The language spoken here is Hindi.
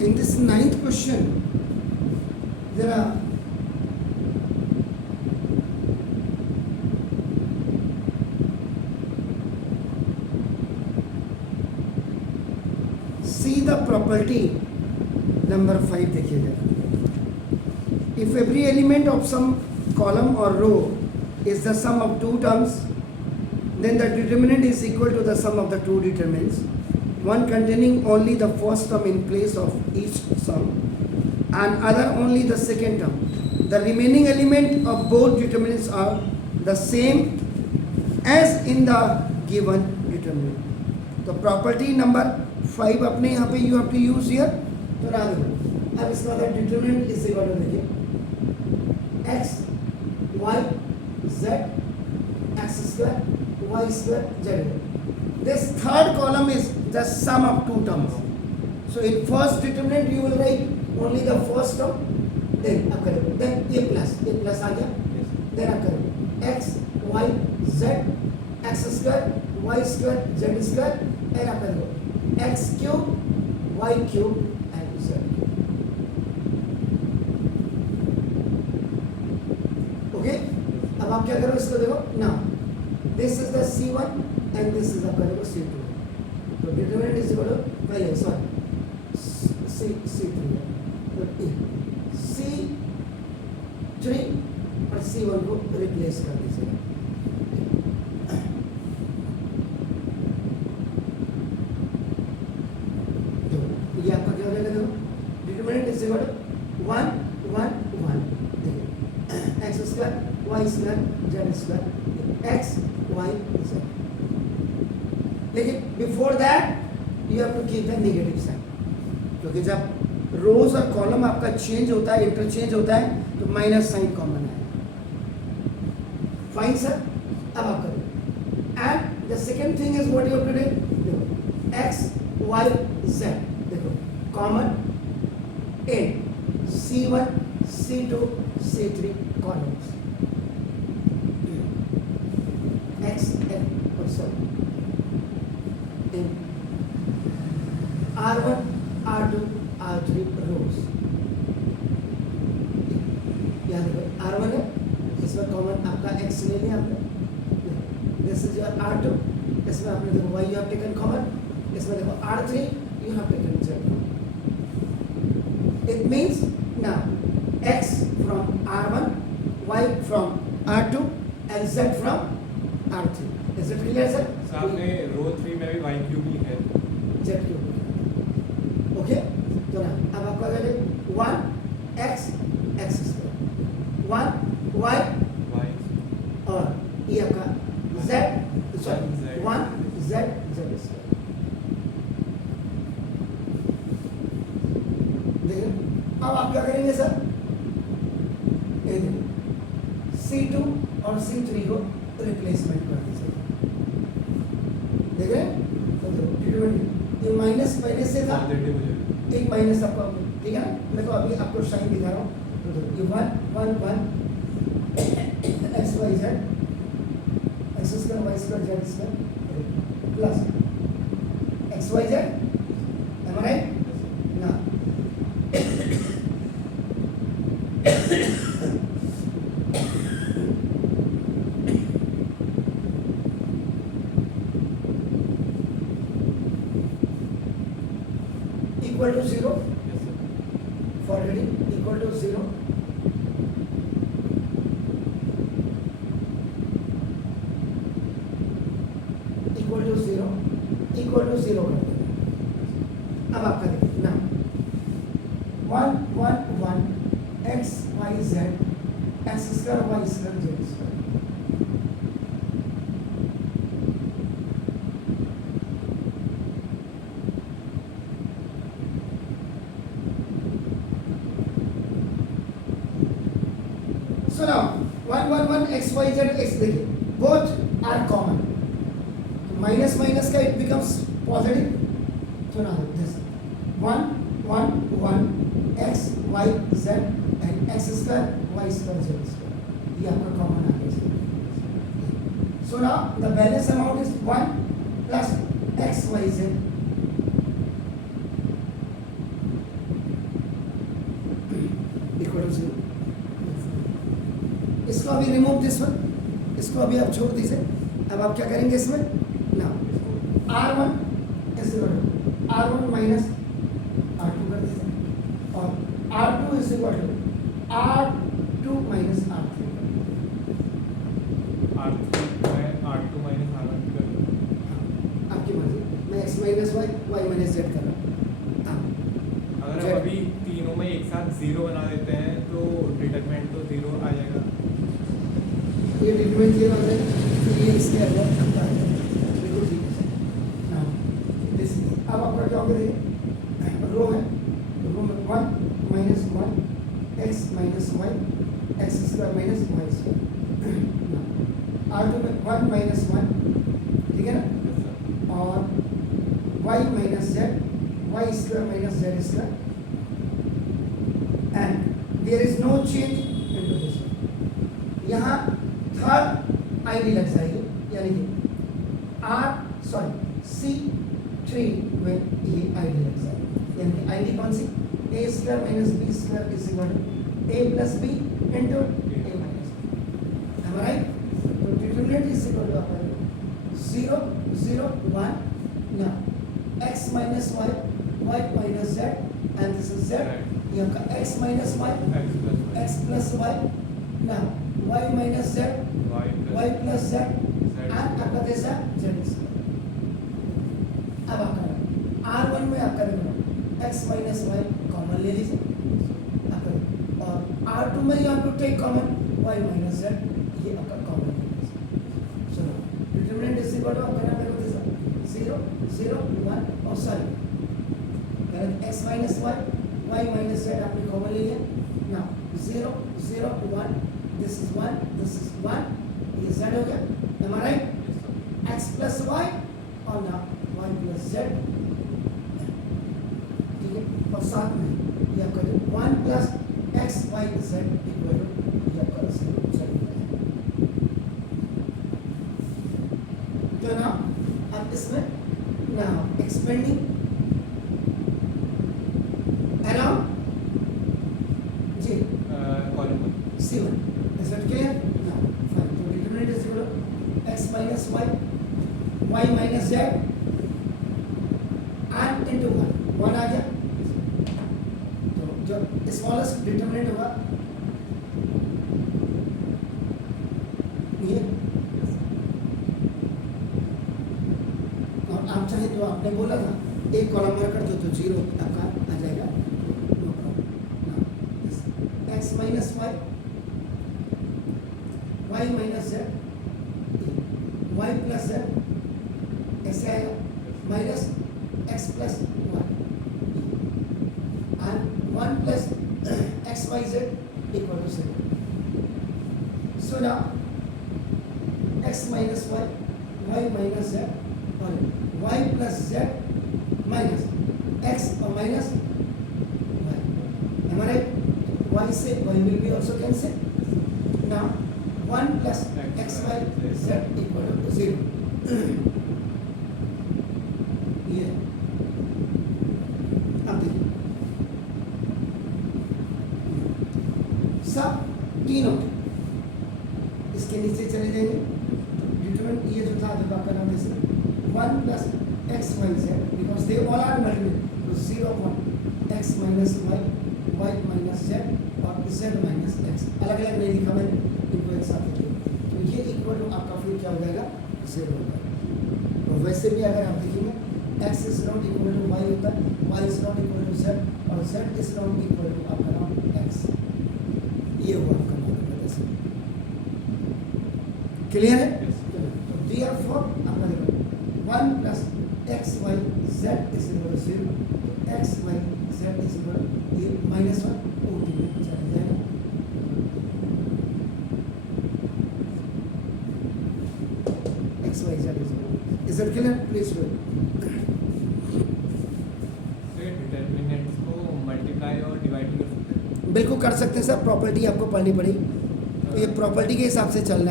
In this ninth question, there are see the property number 5 देखिए जरा. If every element of some column or row is the sum of two terms, then the determinant is equal to the sum of the two determinants, one containing only the first term in place of each sum and other only the second term. The remaining element of both determinants are the same as in the given determinant. तो प्रॉपर्टी नंबर 5 अपने यहाँ पे you have to use here. तो ना देखो, अब इसका मतलब डिटरमिनेंट इज इक्वल टू देखिए x y z x square y square z. This third column is the sum of two terms. So in first determinant you will write only the first term. Then अब करो, then a plus आ गया. Then अब करो x y z x square y square z square and अब करो x cube y cube and z. Okay? अब आप क्या करो इसको देखो. Now this is the C1 and this is आपका देखो C2. तो determinant is equal to पहले sorry C3 तो C3 और C1 को रिप्लेस कर दीजिए. तो ये आपका क्या हो जाएगा देखो. determinant is equal to 1 1 1 देखिए x square y square z square x y z. लेकिन before that you have to keep the negative sign, क्योंकि जब रोज और कॉलम आपका चेंज होता है, इंटरचेंज होता है, तो माइनस साइन कॉमन आएगा. Fine sir. अब आप करो and the second thing is what you have to do. देखो एक्स वाई जेड देखो common in C1 C2 C3 columns x and sorry in R1 R2 R3 rows. याद रखो R1 है, इसमें कॉमन आपका x ले लिया आपने. दिस इज योर R2, इसमें आपने देखो y you have taken common, इसमें देखो R3 you have taken z. It means now x from R1, y from R2 and z from R3. Is it clear sir? आपने रो 3 में भी y क्यूब लिखा है. z cube. ओके. तो ना अब आपका क्या है 1 x x square 1 y y और ये आपका z sorry 1 z z square. देखिए अब आप क्या करेंगे सर. ये देखिए C2 और C3 को रिप्लेसमेंट कर दीजिए. देख रहे हैं तो देखो ये माइनस पहले से था, पॉजिटिव हो जाएगा. एक माइनस आपका ठीक है ना. मैं तो अभी आपको साइन दिखा रहा हूँ. तो देखो ये 1 1 1 x y z x square y square z square plus x y z. am I right? ना equal to 0 Yes, sir. for reading equal to 0. equal to 0 equal to 0 कर देना. अब आपका देखिए ना 1 1 1 x y z x square y square z square. So now 1 1 1 x y z x देखिए both are common. Minus minus का it becomes positive. So now this 1 1 1 x y z and x square y square z square. ये आपका common आ गया. So now the balance amount is 1 plus x y z इसको अभी रिमूव दिस वन, इसको अभी आप छोड़ दीजिए। अब आप क्या करेंगे इसमें ना, R1 is equal to R1 minus R2 कर दीजिए और R2 is equal to R2 minus R3। R2 minus R1 कर दो। आपकी मर्जी, मैं x minus Y, Y minus Z कर रहा हूँ। अगर Z। हम अभी तीनों में एक साथ 0 बना देते हैं तो डिटरमिनेंट तो 0 आ जाएगा। ये डिटरमिनेंट ये बन रहा है, फिर ये इसके अंदर आता है, बिल्कुल ठीक है सर। नाउ दिस, अब आपका क्या होगा, देखिए रो है, रो में 1 minus 1 x minus Y X square minus Y square. R2 में 1 माइनस 1, ठीक है ना, और y minus Z Y square minus Z square, and there is no change into this. यहाँ थर्ड आईडी लग जाएगी, यानी कि C3 में ये आईडी लग जाएगी, यानी कि आईडी कौन सी, a square minus B square is equal to a plus B into a minus B. am I right? तो डिटरमिनेंट इज इक्वल टू आपका 0 0 1, now x minus y, y minus z, and this is z. ये आपका x minus y, x plus y, now y minus z, y plus z, and आपका जैसा z square। अब आपका R1 में आपका देखो x minus y कॉमन ले लीजिए आपका, और R2 में you have to take common y minus z, ये आपका कॉमन ले लीजिए। चलो डिटरमिनेंट इज इक्वल टू आपका नाम देखो जैसा 0 0 1, और sorry x minus y minus z आपने कॉमन ले लिया। Now 0 0 1, this is 1, this is 1, ये z हो गया। am I right? x plus y और ना y प्लस z, ठीक है, और साथ में ये आपका जो 1 plus x y z equal to ये आपका 0 चलेगा। तो ना अब इसमें now expanding around J column C1, is that clear? Now fine, so determinant is equal to x minus y, y minus z, and into 1 आ गया। तो जो स्मॉलेस्ट डिटरमिनेंट होगा ये, और आप चाहे तो आपने बोला था एक कॉलम मार्क कर दो तो 0 आपका आ जाएगा, no problem. X minus Y minus Z, Y plus Z ऐसे आएगा, minus X plus Y, and 1 plus X Y Z equal to 0। So now X minus Y, Y minus Z, और y plus z minus x or minus y. Am I right? Y से y will be also cancelled. Now 1 plus x y z equal to 0. ये अब देखिए सब तीनों इसके नीचे चले जाएंगे। डिटरमिनेंट ये जो था जब आपका नाम जैसे 1 plus x y z, because they all are multiple, so 0 1 x minus y, y minus z, और z minus x अलग अलग नहीं लिखा मैंने, इनको एक साथ लिखिए। तो ये इक्वल टू आपका फिर क्या हो जाएगा, 0 हो जाएगा। और वैसे भी अगर आप देखेंगे x is not equal to y होता है, y is not equal to z, और z is not equal to आपका नाम x। ये हुआ आपका मतलब क्लियर है? तो therefore आपका देखो 1 plus x y z is equal to 0, x y z is equal to ये minus 1 OT में चला जाएगा। x y z is equal to, is that clear? Please do it. Determinants को मल्टीप्लाई और डिवाइड भी कर सकते हैं। बिल्कुल कर सकते हैं सर, प्रॉपर्टी आपको पढ़नी पड़ेगी, तो ये प्रॉपर्टी के हिसाब से चलना है।